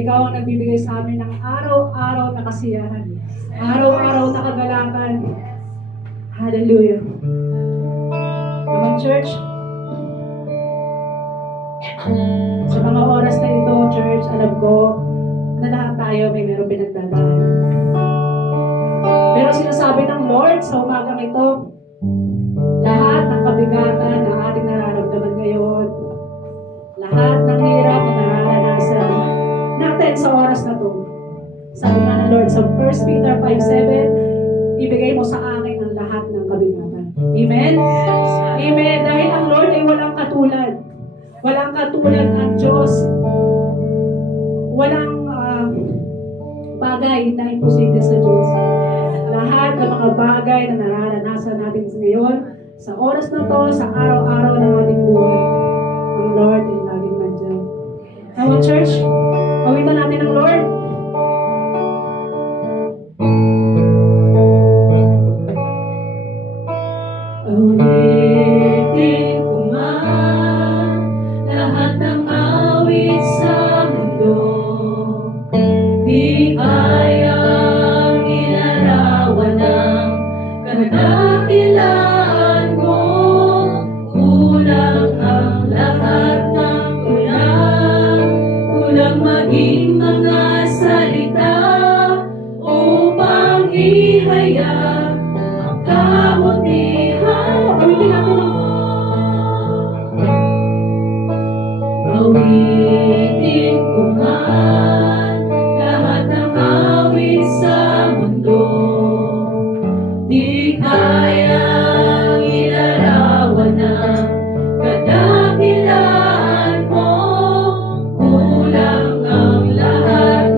ikaw ang nagbibigay sa amin ng araw-araw na kasiyahan. Araw-araw na kagalakan. Hallelujah. Come on, church. Sa mga oras na ito, church, alam ko na lahat tayo may meron pinagdadaanan. Pero sinasabi ng Lord sa umagang ito, lahat ng kabigatan na ating nararamdaman ngayon, lahat ng hirap na nararanasan natin sa oras na ito, sabi nga ng Lord sa 1 Peter 5:7, ibigay mo sa akin ang lahat ng kabigatan. Amen? Amen. Dahil ang Lord ay walang katulad. Walang katulad ng Diyos. Walang bagay na imposible sa Diyos. Lahat ng mga bagay na nararanasan natin ngayon, sa oras na to, sa araw-araw ng ating buhay, ang Lord ay laging nandiyan. Now, church, awitan natin ang Lord. Awitin ko man lahat ng awit sa mundo, di kayang ilarawan ng kadakilaan mo. Kulang ang lahat ng kulang maging mga salita upang ihayag ang kabutihan mo. Awitin ko man lahat ng awit sa mundo, di kayang ilarawan ng kadakilaan mo. Kulang ang lahat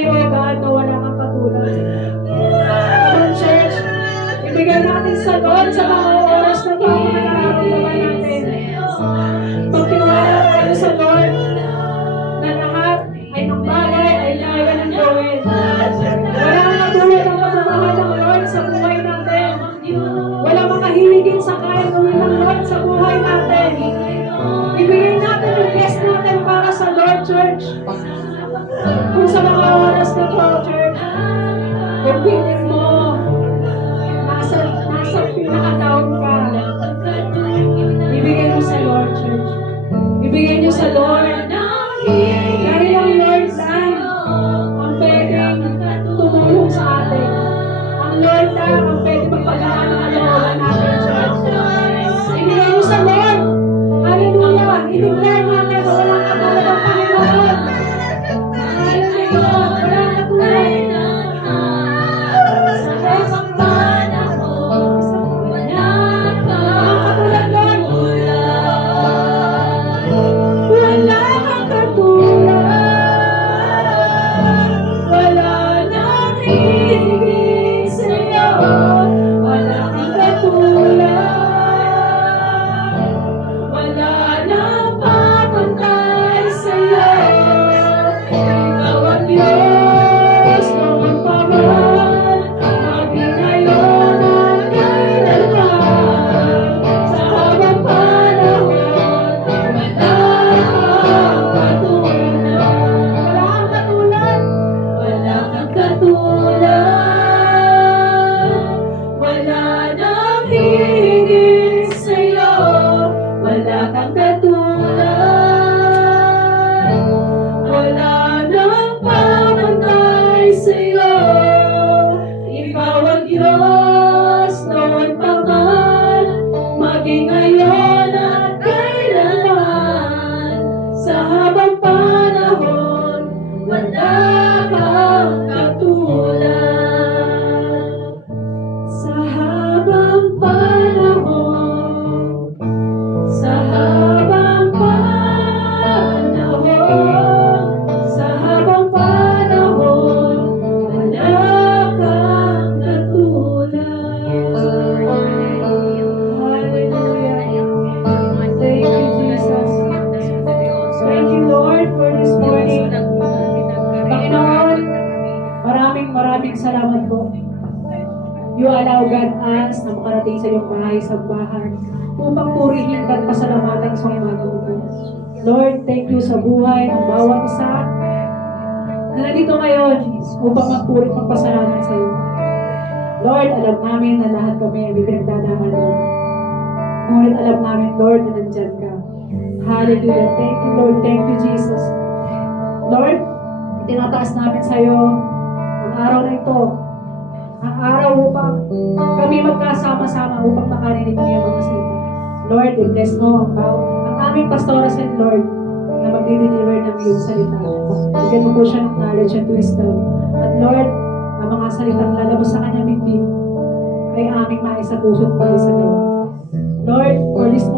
sa'yo, O God, na wala kang katulad. Lord Church, ibigay natin sa Lord sa mga oras na ito, mga nararamdaman natin. Pagtiwala tayo sa Lord na lahat ay ng bagay ay kaya ng gawin. Walang katulad ang pagmamahal ng Lord sa buhay natin. Walang makahihigit sa kaya gawin ng Lord sa buhay natin. Ibigay natin yung best natin para sa Lord Church. Kung sa mga oras na ito, Church, kung piling mo, nasa pinaka-down ka, ibigay mo sa Lord Church. Ibigay niyo sa Lord. Dahil ang Lord lang ang pwedeng tumulong sa atin. Ang Lord lang ang pwedeng magpagaan ng kalooban natin, Church. Ibigay niyo sa Lord. Hallelujah. I-declare natin na walang katulad ang Panginoon. Hallelujah. Walang katulad. Sa isang panahon, walang katulad, Lord. Wala kang katulad. Wala nang higit sa'yo. Wala kang katulad. Wala nang papantay sa'yo. Ikaw ang Diyos, noon pa man, maging ngayon at kailanman. Sa habang panahon, wala kang katulad. Wala kang katulad. Wala nang higit sa'yo. Wala kang katulad. Wala nang pamantay sa'yo. Ikaw ang Diyos, noon pa man, maging ngayon at kailanman. Sa habang panahon, wala kang katulad. Sa habang panahon, sa habang panahon, sa habang panahon, wala kang katulad. Hallelujah. Thank you, Jesus. Thank you, Lord, for this morning. Panginoon, maraming salamat po. You allow God us na makarating sa iyong bahay sa bahay upang purihin at pasalamatan sa mga ito. Lord, thank you sa buhay ng bawat isa na nandito ngayon upang magpuri at magpasalamat sa iyo. Lord, alam namin na lahat kami ay pinagdadaanan. Ngunit alam namin, Lord, na nandyan ka. Hallelujah. Thank you, Lord. Thank you, Jesus. Lord, itinataas namin sa iyo ang araw na ito. Ang araw upang kami magkasama-sama upang makarinig ng iyong mga salita. Lord, i-bless mo ang aming pastoras and Lord na magdi-deliver ng iyong salita. Bigyan mo po siya ng knowledge and wisdom. At Lord, ang mga salitang lalabas sa kanyang bibig ay aming maisa puso at maisa gawa. Lord, for this